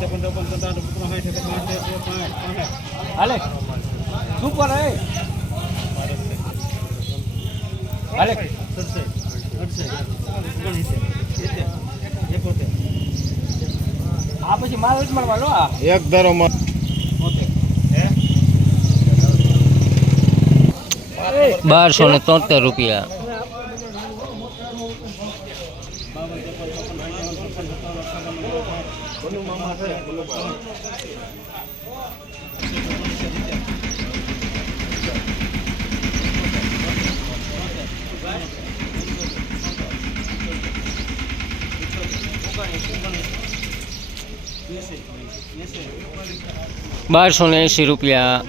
ત્રેપન ચોપન સત્તાવન અઠાવન સાઠ એકસઠ બાસઠ ત્રેપન પાંસઠ હાલે શું કરે હાલે સડસઠ અડસઠ ઓગણસિત્તેર સિત્તેર એકોતેર આ પછી માલ જ મળવાનો આ એક ધારો માં બોતેર હે બારસો ને તોતેર રૂપિયા બાવન ત્રેપન ચોપન પંચાવન છપ્પન સત્તાવન અઠાવન ઓગણસાઠ બોલું મામા છે બોલું બાવન બારસો ને એંશી રૂપિયા.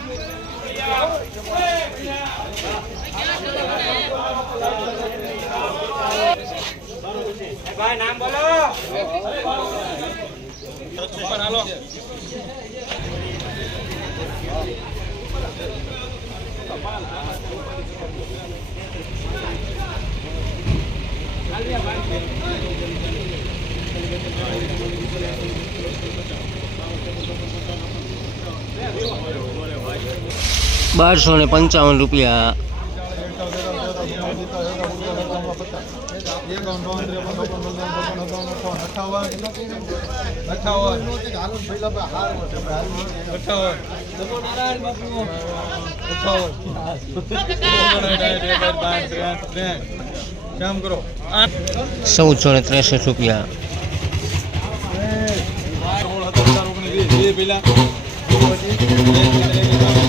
બારસો ને પંચાવન રૂપિયા. ચૌદસો ને ત્રેસઠ રૂપિયા. પેલા ચૌદસો ને અઠ્યાવીસ રૂપિયા ભલે સ્વામિનારાયણ પછી ચાળે એકલ બેતા તેતાળ ચુમ્માળીસ ચુમ્માળીસ દીભાઈ પચાસ એકાવન બાવન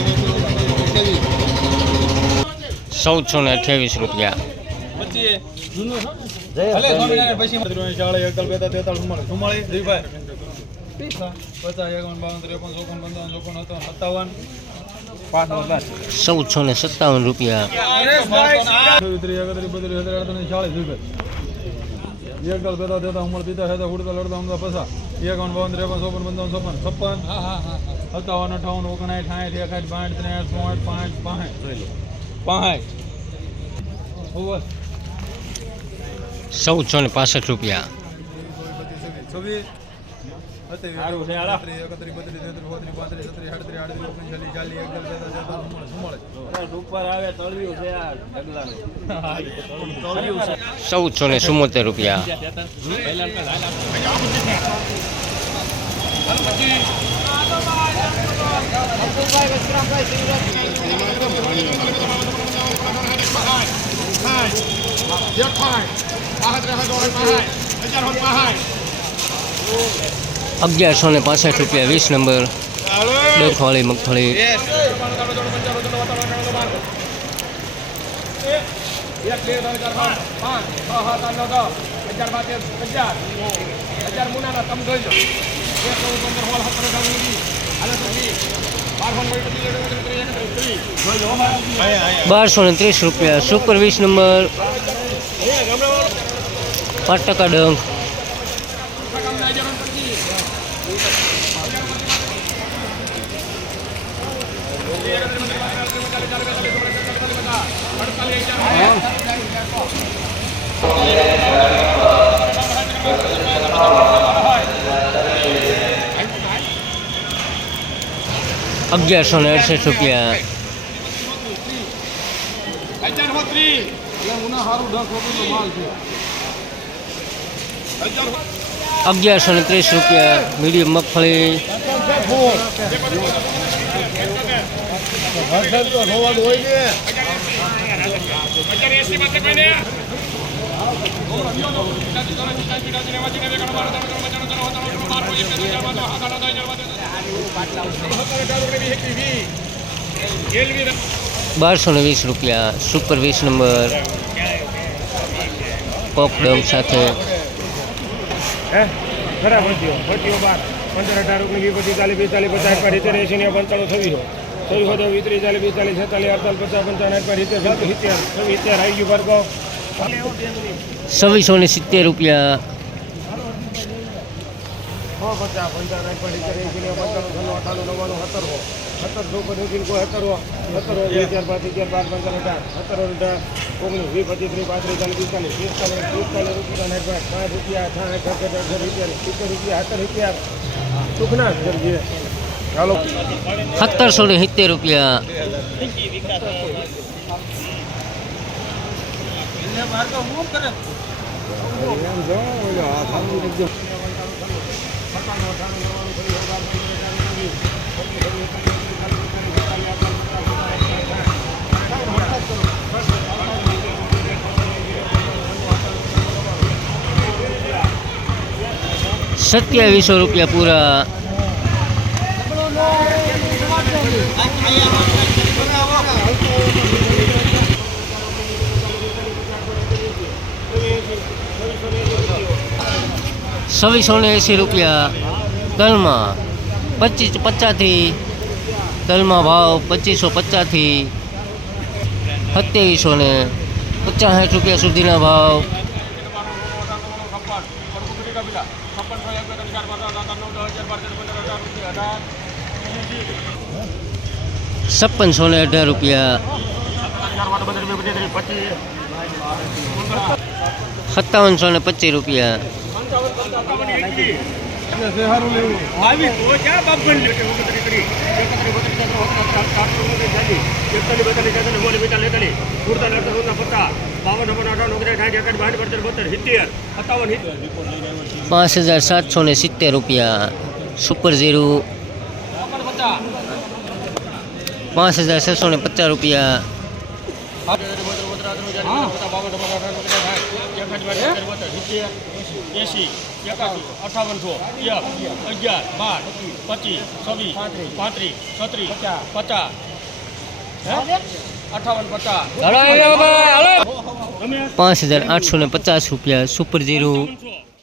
ત્રેપન ચોપન પંચાવન ચોપન ને પાંચ રૂપિયા ચૌદસો ને સત્તાવન રૂપિયા. એકલ બેતા દેતા ઉમર પિતા હેતા ઉડતા લડતા અમદા પસા. એકાવન બાવન ત્રેપન ચોપન પંચાવન છપ્પન છપ્પન. સત્તાવન અઠાવન ઓગણસાઠ સાઠ એકાઠ બાઠ ત્રેસઠ ચોસઠ પાંચ પાંચ. પાંચ. ચૌદસો ને પાસઠ રૂપિયા. સારું ને હાલો. રૂપિયા. ચૌદસો ને ચુમ્મોતેર રૂપિયા અગિયારસો ને પાસઠ રૂપિયા વીસ નંબર ડખવાળી મગફળી એક બે ત્રણ ચાર પાંચ પાંચ છ સાત આઠ નવ દસ અગિયાર બાર તેર અગિયાર અગિયાર મુનાના તમે જોઈ લો એક પંદર સત્તર અઢાર ફોન મળી પછી એકત્રીસ એકત્રીસ ત્રીસ જોઈ લો અમારા બારસો ને ત્રીસ રૂપિયા સુપર વીસ નંબર પાંચ ટકા ડંગ અગિયારસો ને અડસઠ રૂપિયા અગિયાર ત્રીસ અગિયારસો ને ત્રીસ રૂપિયા મીડિયમ મગફળી અગિયાર એસી માં કોઈ ને બારસો ને વીસ રૂપિયા સુપર વીસ નંબર પોક ડંગ સાથે ખરા ભરતીઓ ભરતીઓ બાર. પંદર અઢાર ઓગણીસ વીસ પચીસ ચાલીસ પિસ્તાલીસ પચાસ એકાદ સિત્તેર એંસી ને પંચાણું છવ્વીસો છવ્વીસો તો વીસ ત્રીસ ચાલીસ પિસ્તાલીસ છેતાલીસ અડતાલીસ પચાસ પંચાવન એકાદ સિત્તેર સિત્તેર સિત્તેર છવ્વીસ સિત્તેર આવી ગયું ભરકો છવ્વીસો ને સિત્તેર રૂપિયા. છ પચાસ પંચાવન એકાદ સિત્તેર એંસી ને પંચાણું છન્નું અઠાણું નવ્વાણું સત્તરસો સત્તર પર નીકળી કોઈ સત્તરો સત્તરો અગિયાર પાંચ અગિયાર બાર પંચાવન અઢાર સત્તરો અઢાર ઓગણીસ વીસ પચીસ ત્રીસ પાંત્રીસ ચાલીસ પિસ્તાલીસ. પિસ્તાલીસ પિસ્તાલીસ રૂપિયા સાઠ પાંચ પાંચ રૂપિયા સાઠ સત્તર અઢાર રૂપિયા સિત્તેર રૂપિયા સત્તર રૂપિયા. સુખના કરજે ચાલો. સત્તરસો ને સિત્તેર રૂપિયા. સત્યાવીસો રૂપિયા પૂરા. છવ્વીસો ને એંસી રૂપિયા તલમાં. પચીસ, પચાસથી તલમાં ભાવ પચીસો પચાસથી સત્યાવીસો ને પચાસ રૂપિયા સુધીના ભાવ સાઠ એકસઠ બાસઠ બોતેર બોતેર સિત્તેર સત્તાવન સિત્તેર પાંચ હજાર સાતસો ને સિત્તેર રૂપિયા સુપર ઝીરો પાંચ હજાર છસો ને પચાસ રૂપિયા. એસી અઠાવનસો અગિયાર બાર પચીસ છવ્વીસ પાંત્રીસ છત્રીસ પચાસ પાંચ હજાર આઠસો ને પચાસ રૂપિયા સુપર ઝીરો.